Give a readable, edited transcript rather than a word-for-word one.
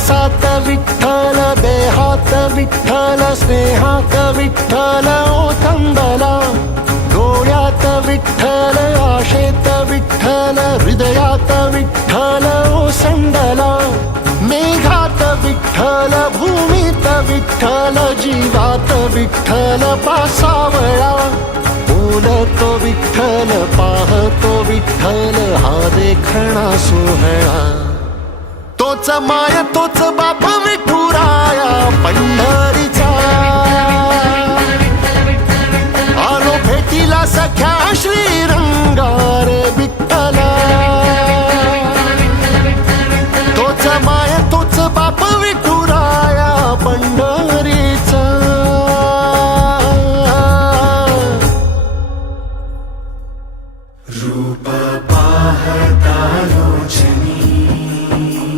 श्वासात विठ्ठल, देहात विठ्ठल, स्नेहात विठ्ठल ओथंबला. डोळ्यात विठ्ठल, आशेत विठ्ठल, हृदयात विठ्ठल ओसंडला. मेघात विठ्ठल, भूमीत विठ्ठल, जीवात विठ्ठल पासावळा. बोलतो विठ्ठल, पाहतो विठ्ठल, हा देखणा सोहळा. तोच माय तोच बाप विठुराया, पंढरीचा